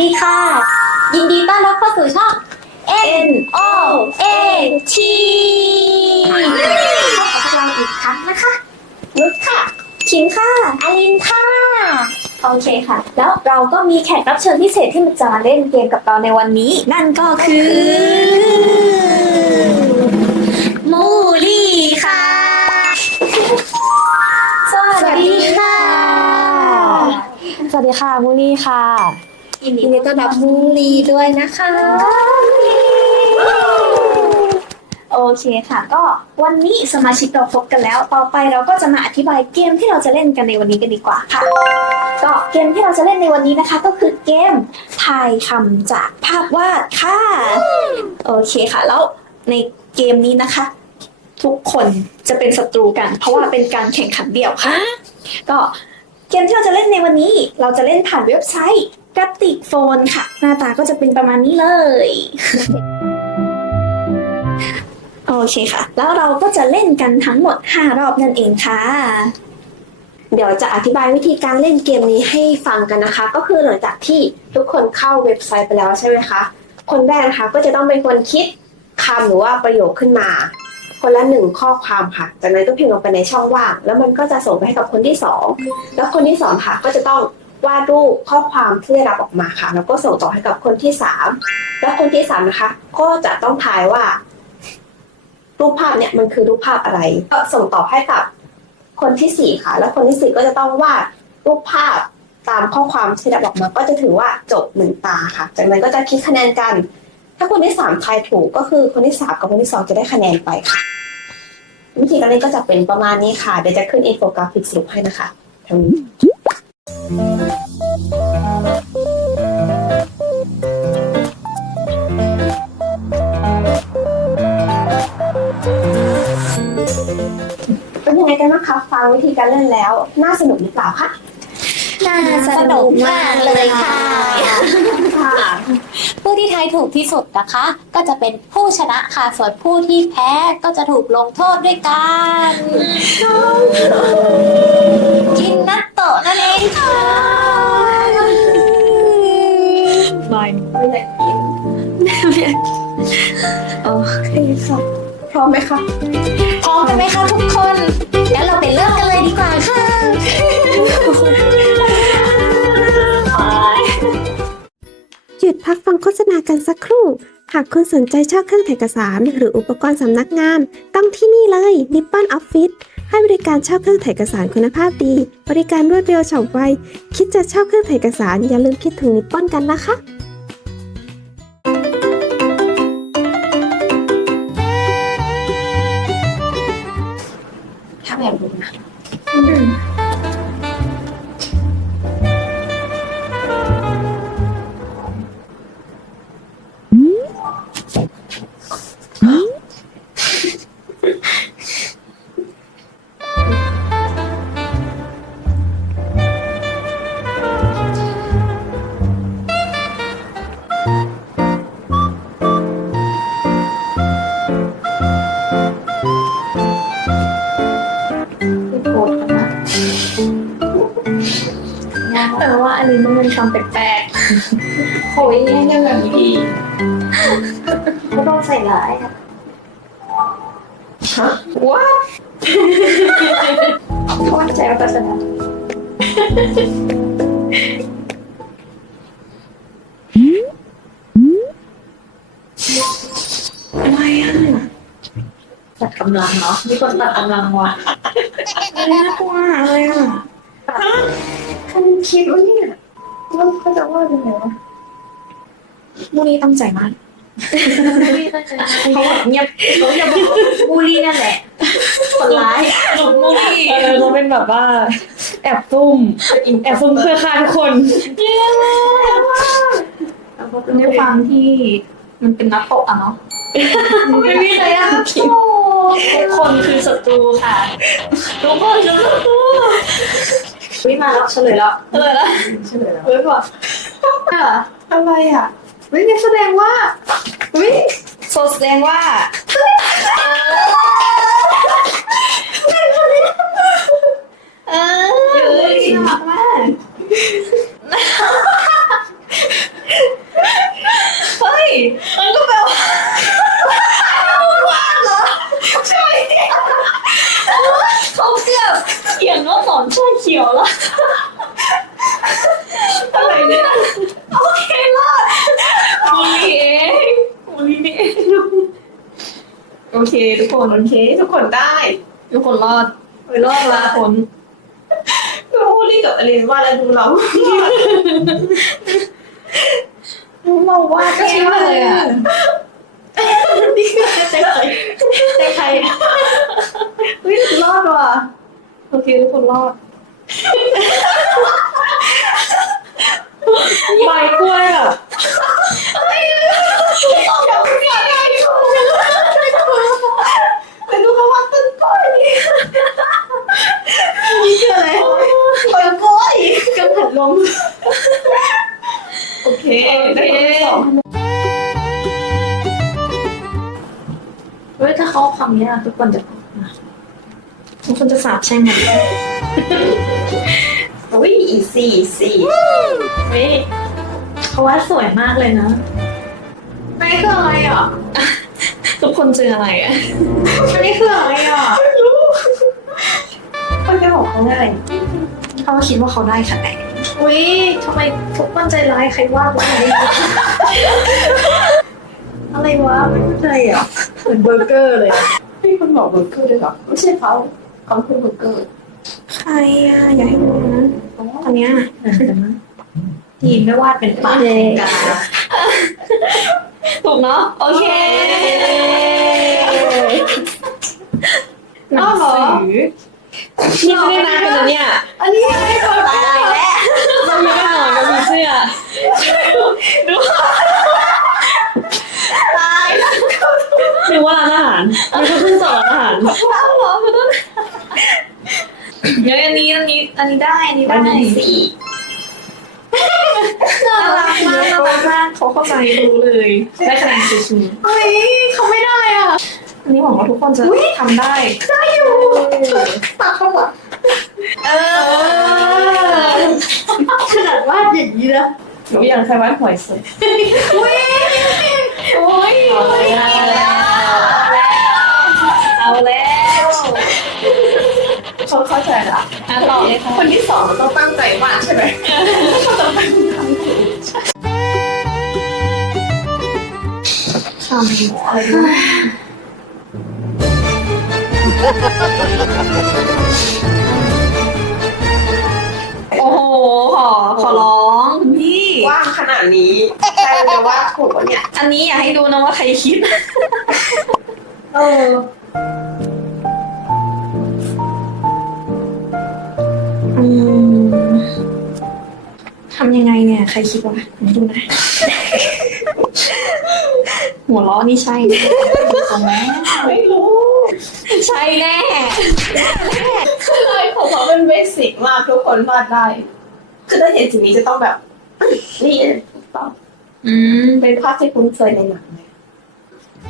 ดีค่ะ ยินดีต้อนรับเข้าสู่ช่อง N O A T พบกับเราอีกครั้งนะคะนุชค่ะ คิงค่ะ อลินค่ะ โอเคค่ะ แล้วเราก็มีแขกรับเชิญพิเศษที่มันจะมาเล่นเกมกับเราในวันนี้ นั่นก็คือมูลี่ค่ะ สวัสดีค่ะ สวัสดีค่ะมูลี่ค่ะ ยินดีต้อนรับมูลีด้วยนะคะ โอเคค่ะ ก็วันนี้สมาชิกเราครบกันแล้ว ต่อไปเราก็จะมาอธิบายเกมที่เราจะเล่นกันในวันนี้กันดีกว่าค่ะ ก็เกมที่เราจะเล่นในวันนี้นะคะ ก็คือเกมทายคำจากภาพวาดค่ะ โอเคค่ะ แล้วในเกมนี้นะคะ ทุกคนจะเป็นศัตรูกัน เพราะว่าเป็นการแข่งขันเดี่ยวค่ะ ก็เกมที่เราจะเล่นในวันนี้ เราจะเล่นผ่านเว็บไซต์ กระติกโฟนค่ะ หน้าตาก็จะเป็นประมาณนี้เลย โอเคค่ะ แล้วเราก็จะเล่นกันทั้งหมด 5 รอบนั่นเองค่ะ เดี๋ยวจะอธิบายวิธีการเล่นเกมนี้ให้ฟังกันนะคะ ก็คือหลังจากที่ทุกคนเข้าเว็บไซต์ไปแล้วใช่ไหมคะ คนแรกนะคะก็จะต้องเป็นคนคิดคำหรือว่าประโยคขึ้นมา คนละหนึ่งข้อความค่ะ จากนั้นก็พิมพ์ลงไปในช่องว่าง แล้วมันก็จะส่งไปให้กับคนที่สองแล้วคนที่สองค่ะก็จะต้อง วาดรูปข้อความที่ได้รับออกมาค่ะ แล้วก็ส่งต่อให้กับคนที่สามแล้วคนที่สามนะคะ ก็จะต้องทายว่า รูปภาพเนี่ยมันคือรูปภาพอะไร ก็ส่งต่อให้กับคนที่สี่ค่ะ แล้วคนที่สี่ก็จะต้องวาดรูปภาพตามข้อความที่ได้บอกมา ก็จะถือว่าจบหนึ่งตาค่ะ จากนั้นก็จะคิดคะแนนกัน ถ้าคนที่สามทายถูกก็คือคนที่สามกับคนที่สองจะได้คะแนนไปค่ะวิธีการเล่นก็จะเป็นประมาณนี้ค่ะ เดี๋ยวจะขึ้นอินโฟกราฟิกสรุปให้นะคะทางนี้ เป็นยังไงกันบ้างคะฟังวิธีการเล่นแล้ว น่าสนุกหรือเปล่าคะน่าสนุกมากเลยค่ะ ค่ะผู้ที่ทายถูกที่สุดนะคะ ก็จะเป็นผู้ชนะค่ะ ส่วนผู้ที่แพ้ก็จะถูกลงโทษด้วยการกินนัต โตะนั่นเองค่ะไม่ไม่อยากกินโอเคค่ะพร้อมไหมคะพร้อมกันไหมคะทุกคนงั้นเราไปเริ่มกันเลยดีกว่าค่ะหยุดพักฟังโฆษณากันสักครู่ หากคุณสนใจเช่าเครื่องถ่ายเอกสาร หรืออุปกรณ์สำนักงาน ต้องที่นี่เลย Nippon Office ให้บริการเช่าเครื่องถ่ายเอกสารคุณภาพดี บริการรวดเร็วฉับไว คิดจะเช่าเครื่องถ่ายเอกสารอย่าลืมคิดถึงนิปปอนกันนะคะ อันนี้มันเป็นคำแปลกๆโหยเนี่ยเนี่ยแบบนี้ไม่ต้องใส่ร้ายค่ะฮะว้าเข้าใจว่าศาสนาอะไรอะตัดกำลังเนาะมีคนตัดกำลังว่ะน่ากลัวอะไรอะคันคิดว่าเนี่ยว่าเขาจะว่ายังไงวะมูนี่ตั้งใจมากเขาแบบเงียบเขาจะบอกว่าบูลลี่นั่นแหละคนร้ายหลบมุ้ยเออเขาเป็นแบบว่า แอบซุ่มแอบซุ่มเครือข่ายทุกคนด้วยความที่มันเป็นนักตกอะเนาะไม่มีใครอยากคิดทุกคนคือศัตรูค่ะทุกคนคือศัตรู วิมาแล้วเฉลยแล้วเลยละเฉลยแล้วเฮ้ยบอกอะไรอะเฮ้ยนี่แสดงว่าเฮ้ยโซแสดงว่าเออน่ารักมาก นว่าสอนชาเขียวแล้วอะไรเนี่ยโอเครอดมูลีเองมูลีนี่เองโอเคทุกคนโอเค ทุกคนได้ทุกคนรอดไปรอดละทุกคนดูพูดลี่กับอลินว่าแล้วดูเราเราว่าก็ชิบเลยอะนี่คือใจใครใจใครเฮ้ยรอดว่ะโอเคทุกคนรอด นี้นะทุกคนจะทุกคนจะสาบแช่งมันอุ้ยอีสี่สี่เฮ้ยเขาว่าสวยมากเลยนะไม่คืออะไรอะ ทุกคนเจออะไรอะอันนี้คืออะไรอะไม่รู้คนจะบอกเขาว่าอะไรเขาคิดว่าเขาได้คะแนนอุ้ยทำไมทุกคนใจร้ายใครว่าอะไรอะไรวะไม่เข้าใจอะเหมือนเบอร์เกอร์เลย อะมีคนบอกเบอร์เกอร์ด้วยเหรอไม่ใช่เขาเขาคือเบอร์เกอร์ใครอะอย่าให้รู้นะอันเนี้ยเหมือนกันนะทีมไม่วาดเป็นปากกาถูกเนาะโอเคหนังสือนี่ไม่ได้นานกันนะเนี่ย อันนี้ไม่เข้าใจแล้วเราไม่ได้นอนกันมีเสื้อตาย หรือว่าร้านอาหารมีคนเพิ่งสอนร้านอาหารเอาเหรอคุณต้นเดี๋ยวอันนี้อันนี้อันนี้ได้อันนี้ได้อันนี้สี่น่ารักมากน่ารักมากเขาเข้าใจรู้เลยได้คะแนนชิวเฮ้ยเขาไม่ได้อะๆอันนี้หวังว่าทุกคนจะทำได้ได้อยู่ปากเขาอะเออขนาดวาดอย่างนี้นะหนูอยากใครไว้หวยสวยอุ้ยโอ้ยเอาแล้ว เอาแล้วเขาเข้าใจละอะต่อเลยค่ะคนที่สองมันต้องตั้งใจวาดใช่ไหมเขาต้องตั้งใจทำอะไรดีโอ้โห ขอขอร้องคุณพี่ ว่างขนาดนี้ใครจะวาดถูกวะเนี่ย อันนี้อย่าให้ดูนะว่าใครคิด เออ อืมทำยังไงเนี่ย ใครคิดวะไหนดูนะ หัวล้อนี่ใช่แน่ตรงแม่ไม่รู้ใช่แน่ เลยของเขาเป็นเบสิกมากทุกคนวาดได้ คือถ้าเห็นสิ่งนี้จะต้องแบบ นี่ถูกต้องอืม เป็นภาพที่คุ้นเคยในหนังเลย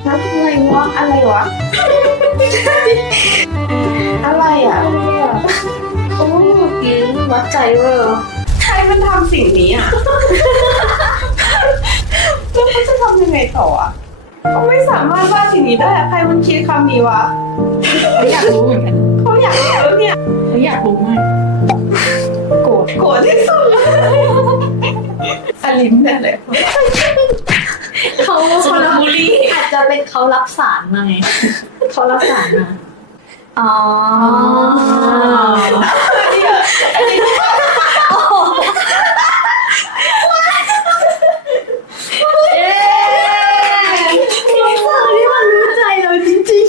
แล้วอะไรวะอะไรวะ อะไรอะโอ้ย วัดใจเวอร์ใครมันทำสิ่งนี้อะแล้วเขาจะทำยังไงต่ออะเขาไม่สามารถวาดสิ่งนี้ได้อะใครมันคิดคำนี้วะเขาอยากรู้เหมือนกันเขาอยากรู้เนี่ยเขาอยากรู้มากโกรธโกรธที่สุดเลยอลินเนี่ยแหละเขาสระบุรีอาจจะเป็นเขารับสารมาไงเขารับสารมาอ๋อ เย้ที่มันรู้ใจเราจริง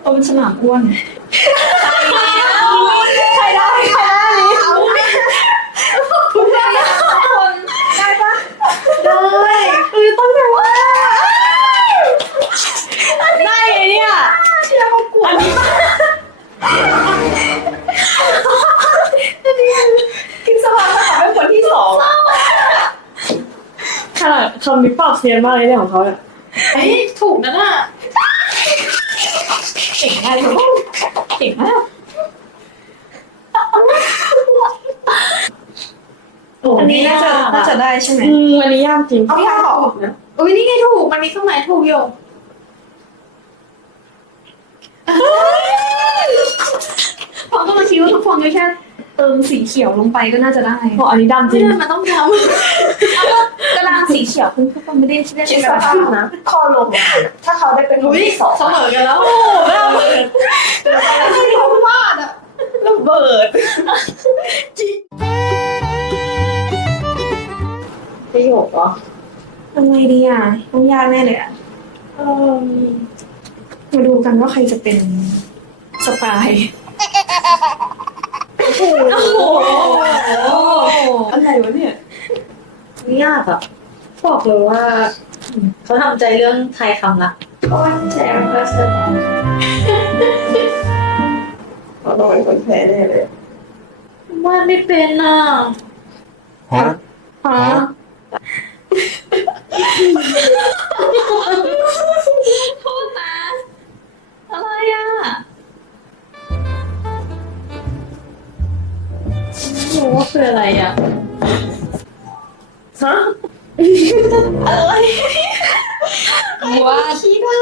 เขาเป็นฉลามอ้วน ๆใครได้ใครได้เลยเอาเนี่ยคุณได้คนได้ปะได้คือต้องแบบว่าได้เลยเนี่ยเชื่อเขากลัวอันนี้คิดสภาพถ้าเขาเป็นคนที่สองอะ ขนาดคำนี้ปรับเซียนมากเลยเนี่ยของเขาเนี่ยเฮ้ยถูกนะน่ะเก่งมากเลยเก่งมากโอ้อันนี้น่าจะน่าจะได้ใช่ไหมอืมอันนี้ยากจริงเอาทางออกนะอุ้ยนี่ไงถูกมันมีเครื่องหมายถูกอยู่พอฟังก็แค่ เติมสีเขียวลงไปก็น่าจะได้เพราะอันนี้ดำจริงมันต้องทกระดานสีเขียวคุณผู้ฟังไม่ได้เล่นคิดกสระภาดาพนนะคอลงอะถ้าเขาได้เป็นคนที่สองเสมอกันแล้วระเบิดประโยคเหรอทำไงดีอะต้องยากแน่เลยอะมาดูกันว่าใครจะเป็นสปาย อะไรวะเนี่ยไม่ยากอะบอกเลยว่า เขาทำใจเรื่องไทยคำละก็แชร์ก็แชร์เราต้องเป็นคนแพ้แน่เลยว่าไม่เป็นอะ Huh? ฮะโทษนะอะไรอะ รู้ว่าคืออะไรอะฮะว่าคิดว่า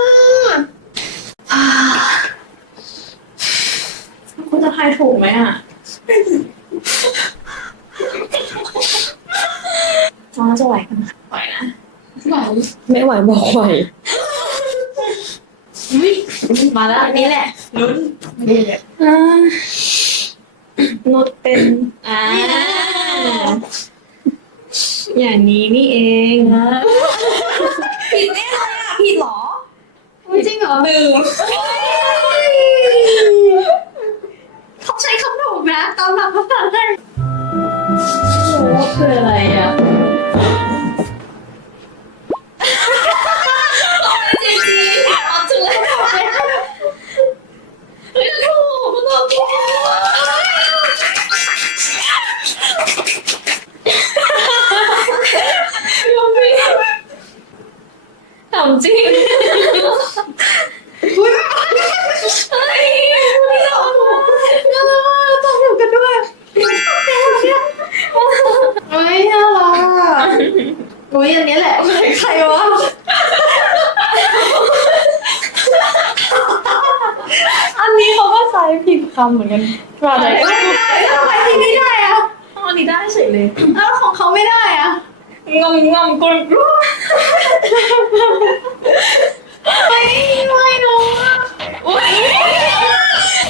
คุณจะทายถูกไหมอะน้องจะไหวกันไหวนะไม่ไหวบอกไหวมาแล้วอันนี้แหละลุ้นนี่แหละอ่า นุดเป็นอ่าอย่างนี้นี่เองผิดแน่เลยอะผิดเหรอจริงเหรอหนึ่งเขาใช้คำถูกนะตามหลักภาษาไทยไม่รู้ว่าคืออะไรอะำเหมือนกันว่าอะไรทำไมที่ไม่ได้อะอันนี้ได้เฉยเลยแล้วของเขาไม่ได้อะงงงงกรุบกรุบไม่ไม่เนาะ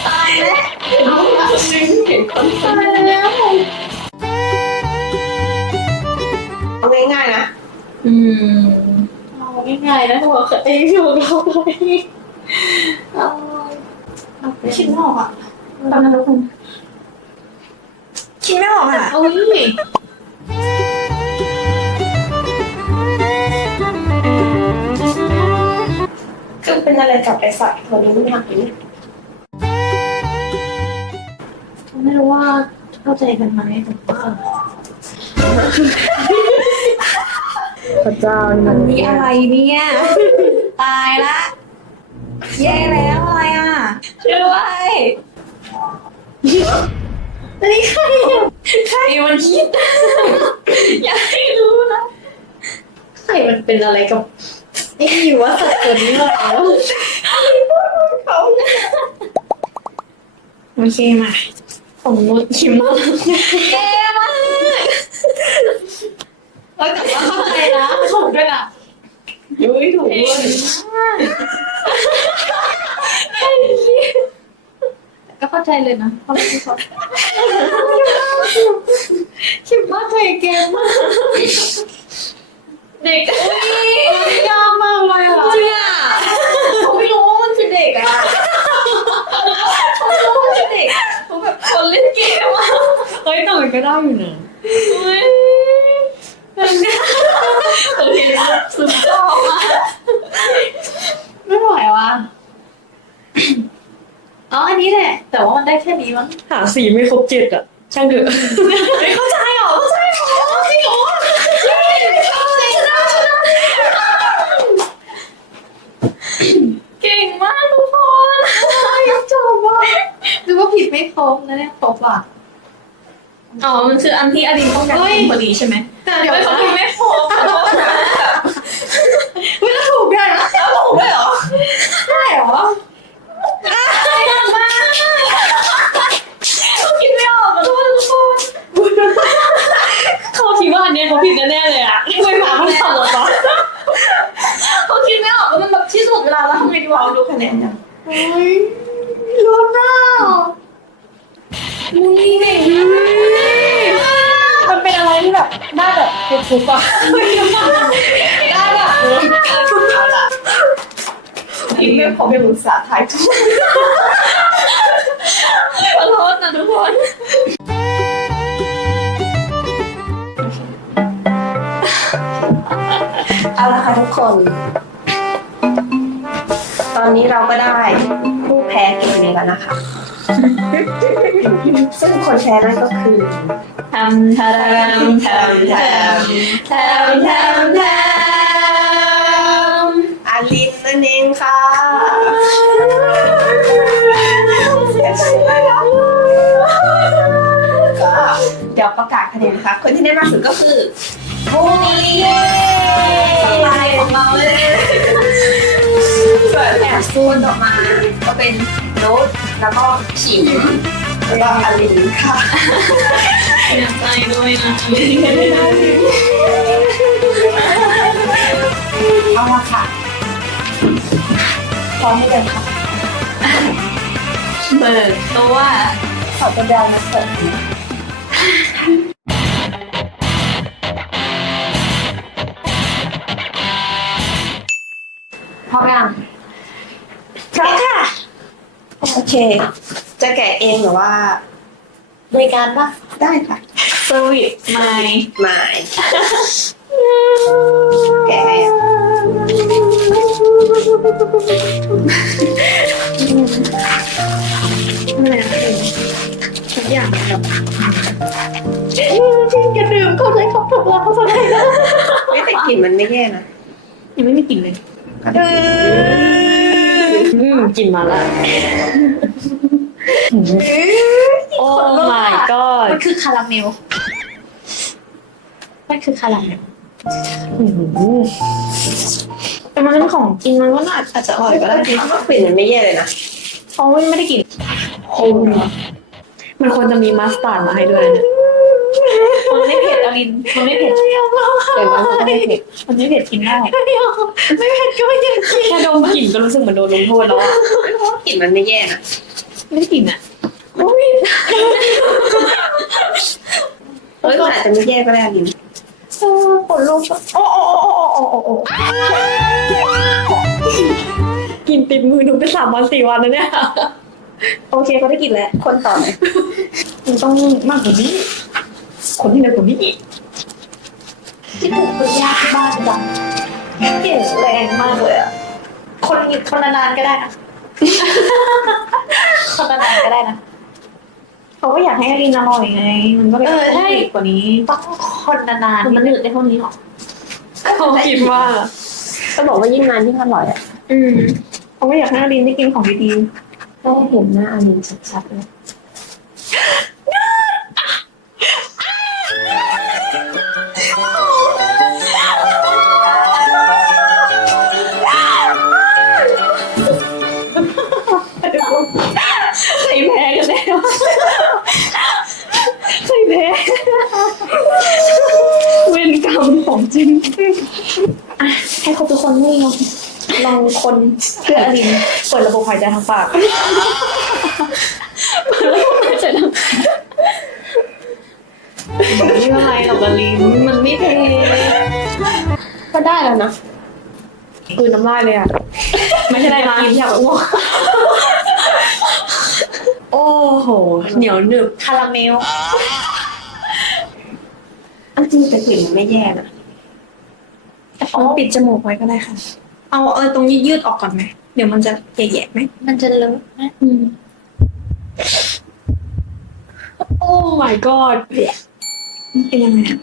ตายแล้วเอาละหนึ่งเห็นคนตายแล้วเอาง่ายๆนะ อืมเอาง่ายๆนะหัวเองอยู่เราเลยเอาคิดไม่ออกอะ ตอนนั้นทุกคนคิดไม่ออกอะเอาดิคือเป็นอะไรกับไอสัตว์ตัวนี้ไม่หักนี้ไม่รู้ว่าเข้าใจกันไหมแต่ว่าพระเจ้านี่มัมันนมีอะไรเนี่ย ตายละ แย่แล้วอะไรอะช่วยด้วย อันนี้ใครอะใครมันคิด อยากให้รู้นะไข่มันเป็นอะไรกับไอ้อยู่ว่าสัตว์ตัวนี้เหรอโอเคมาผมนุชคิมมากแย่มากเออแต่ว่าเข้าใจนะถูกด้วยนะยุ้ยถูกด้วย ก็เข้าใจเลยนะเข้าใจเขาคิดว่าใจเกมมากเด็กยากมากเลยอะจริงอะผมไม่รู้ว่ามันคือเด็กอะเขาไม่รู้ว่ามันคือเด็กเขาแบบคนเล่นเกมอะเฮ้ยแต่มันก็ได้อยู่นะเฮ้ยโอเคสุดยอดมากไม่ไหวว่ะ อ๋ออันนี้แหละ แต่ว่ามันได้แค่นี้มั้งหาสีไม่ครบเจ็ดอะ ช่างเถอะไม่เข้าใจเหรอเข้าใจเหรอจริงเหรอชนะชนะเก่งมากทุกคนจบว่ะหรือว่าผิดไม่ครบนะเนี่ยครบอะอ๋อ มันคืออันที่อดีตต้องการเฮ้ยพอดีใช่ไหมแต่เดี๋ยวไม่เขานะพิมพ์ไม่พอขอโทษนะเฮ้ยแล้วถูกด้วยนะแล้วถูกด้วยเหรอ ได้เหรอ ทยทุกขอโทษนะทุกคนเอาละค่ะทุกคน ตอนนี้เราก็ได้ผู้แพ้เกมนี้แล้วนะคะ ซึ่งคนแพ้นั่นก็คือทำทำทำทำทำทำทำทำอาลินนั่นเอง ประกาศคะแนนนะคะ คนที่ได้มากสุดก็คือบูลีเย่สไลด์ของเราเลยส่วนแอบซูนออกมา ก็เป็นโน้ตแล้วก็ขิมแล้วก็อาลินค่ะใจด้วยนะเอาละค่ะพร้อมเลยค่ะเบิกตัวขอบคุณดาวนะเสริม ยังพร้อมค่ะ โอเค จะแกะเองหรือว่าบริการปะได้ค่ะเซอร์วิสไม่ไม่แกะให้อะทุกอย่างแบบกระดื่มเขาใช้คำถูกแล้วเขาใช้แล้วไม่แต่กลิ่นมันไม่แย่นะยังไม่มีกลิ่นเลย อืมกลิ่นมาละโอ้ my god มันคือคาราเมล มันคือคาราเมลแต่มันเป็นของกินมันก็น่าอาจจะอร่อยก็ได้กลิ่นมันไม่แย่เลยนะเพราะมันไม่ได้กลิ่นโอ้มันควรจะมีมัสตาร์ดมาให้ด้วยเนี่ยมันไม่เผ็ดอ ลินมันไม่เผ็ดแต่ว่ามันไม่เผ็ดมันไม่เผ็ดกินได้ไม่เผ็ดก็ไม่กินแค่ดมกลิ่นก็รู้สึกเหมือนโดนลงโทษแล้วอะเพราะว่ากลิ่นมันไม่แย่นะไม่ได้กลิ่นอะเฮ้ยมันอาจจะไม่แย่ก็ได้ลินปวดลูกโอ้โอ้โอ้โอ้โอ้โอ้กินติดมือหนูไปสามวันสี่วันแล้วเนี่ย โอเคเขาได้กินแล้ว คนต่อไหมมันต้องมากกว่านี้ คนที่เร็วกว่านี้อีกที่ปลูกเป็นยากบ้านจังกลิ่นแรงมากเลยอะคนคนนานๆก็ได้นะคนนานๆก็ได้นะเขาก็อยากให้อลินอร่อยไง มันก็เลยเออใช่ต้องติดกว่านี้ต้องคนนานๆมันหนืดได้เท่านี้หรอเขาคิดว่าก็บอกว่ายิ่งนานยิ่งอร่อยอะอืมเขาก็อยากให้อลินได้กินของดีได้เห็นหน้าอาลินชัดๆเลย รมของจริงให้ครบทุกคนนี่ลองลองคนเพื่ออลินเปิดระบบหายใจทางปากเปิดระบบหายใจทางไม่เป็นไรหรอกอลินมันไม่เทก็ได้แล้วนะกลืนน้ำลายเลยอะ ไม่ใช่อะไรนะอยากอ้วกโอ้โห เหนียวหนึบคาราเมล อันจริงแต่กลิ่นมันไม่แย่นะ เอาปิดจมูกไว้ก็ได้ค่ะ เอาเออตรงนี้ยืดออกก่อนไหม เดี๋ยวมันจะแย่ๆไหม มันจะเลอะนะโอ้ my god เป็นยังไงอะ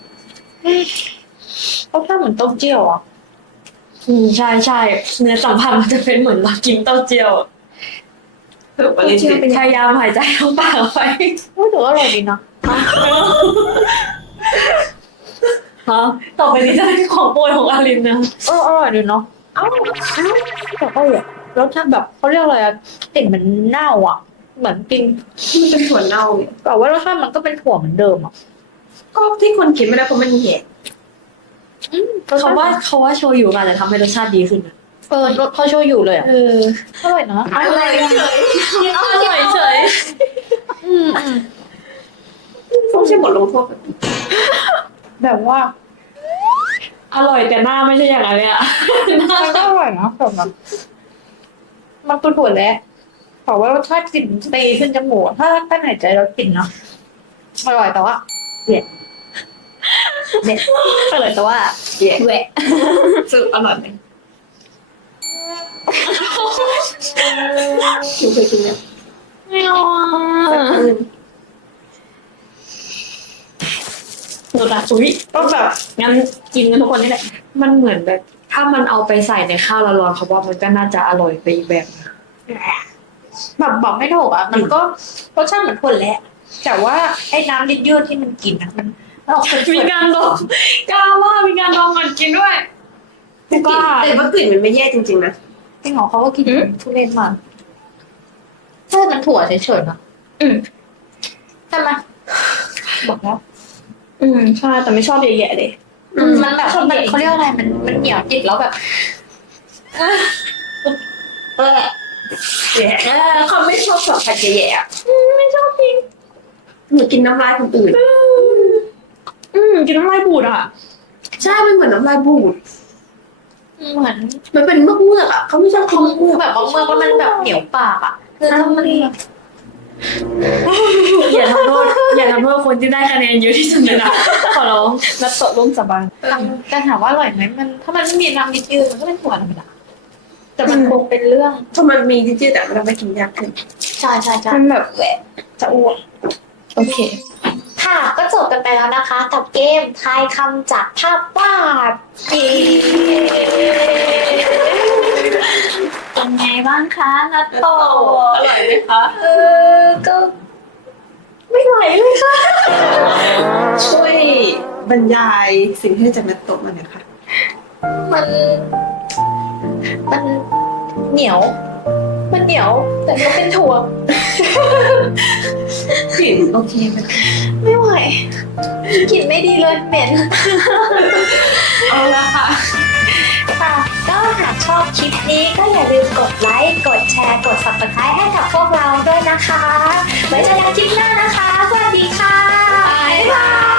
เขาทำเหมือนต้มเจี้ยวอะอืมใช่ใช่เนื้อสัมผัสมันจะเป็นเหมือนเรากินเต้าเจี้ยวเผื่อลินติดพยายามหายใจเข้าปากไปรู้สึกว่าอร่อยดีเนาะ ฮะต่อไปนี้จะเป็นของโปรดของอารินนะเอออร่อยดีเนาะเอ้าเอ้าแต่ก็แบบรสชาติแบบเขาเรียกอะไรอะกลิ่นเหมือนเน่าอะ เหมือนกินมันเป็นถั่วเน่าเนี่ยแต่ว่ารสชาติมันก็เป็นถั่วเหมือนเดิมอะก็ที่คนคิดไม่ได้เพราะมันเห็ดเขาว่าเขาว่าโชยุอาจจะทำให้รสชาติดีขึ้นอะเออรสเขาโชยุเลยอะเอออร่อยเนาะอะไรเฉยอร่อยเฉยอืมอืมบทลงโทษแบบนี้ แบบว่าอร่อยแต่หน้าไม่ใช่อย่างไรเลยอะ มันก็อร่อยนะแบบแบบมันตุนถั่วแล้วแต่ว่ารสชาติกลิ่นตีขึ้นจมูกถ้าถ้าหายใจแล้วกลิ่นเนาะอร่อยแต่ว่าเด็ดอร่อยแต่ว่าเย่แหวะสรุปอร่อยไหมคิวเคยกินไหมไม่เอาอะอื มหนูละอุ้ยต้องแบบงั้นกินกันทุกคนนี่แหละมันเหมือนแบบ ถ้ามันเอาไปใส่ในข้าวร้อนๆเขาว่ามันก็น่าจะอร่อยไปอีกแบบนะแบบบอกไม่ถูกอะ มันก็รสชาติเหมือนถั่วแล้วแต่ว่าไอ้น้ำยืดๆที่มันกินอะมันมันออกเป็นมีการดองกล้าว่ามีการดองมันกินด้วยแต่กลิ่นแต่ว่ากลิ่นมันไม่แย่จริงๆนะจริงเหรอเขาก็กินทุเรศมากใช่มันถั่วเฉยๆเนาะอืมใช่ไหมบอกแล้ว อืมใช่แต่ไม่ชอบแย่ๆเลยมันมันแบบมันเขาเรียกว่าอะไรมันมันเหนียวติดแล้วแบบเออแย่เออเขาไม่ชอบสัมผัสแย่ๆอะไม่ชอบจริงเหมือนกินน้ำลายคนอื่น อืมกินน้ำลายบูดอะใช่ มันเหมือนน้ำลายบูด เหมือนมันเป็นเมือกเมือกๆอะเขาไม่ชอบกินเมือกเมือกแบบว่าเมื่อว่ามันแบบเหนียวปากอะคือถ้ามัน อย่าทำโทษอย่าทำโทษคนที่ได้คะแนนเยอะที่สุดเลยนะขอร้องนัดโตะร่วมสาบานแต่ถามว่าอร่อยไหมมันถ้ามันไม่มีน้ำนิดยืดมันก็เป็นถั่วธรรมดาแต่มันคงเป็นเรื่องถ้ามันมีจริงๆแต่มันทำให้กินยากขึ้นใช่ใช่ใช่มันแบบแหวะจะอ้วกโอเค ค่ะก็จบกันไปแล้วนะคะ กับเกมทายคำจากภาพวาดเย้เป็นไงบ้างคะนัตโตอร่อยไหมคะเออ ก็ไม่ไหวเลยค่ะ ช่วยบรรยายสิ่งที่ได้จากนัตโตะมาหน่อยค่ะ มัน มันเหนียว มันเหนียว แต่ก็เป็นถั่วกลิ่นโอเคไหมไม่ไหวกลิ่นไม่ดีเลยเหม็น เอาละค่ะค่ะ ก็หากชอบคลิปนี้ก็อย่าลืมกดไลค์ กดแชร์ กด subscribe ให้กับพวกเราด้วยนะคะ ไว้เจอกันคลิปหน้านะคะ สวัสดีค่ะ บ๊ายบาย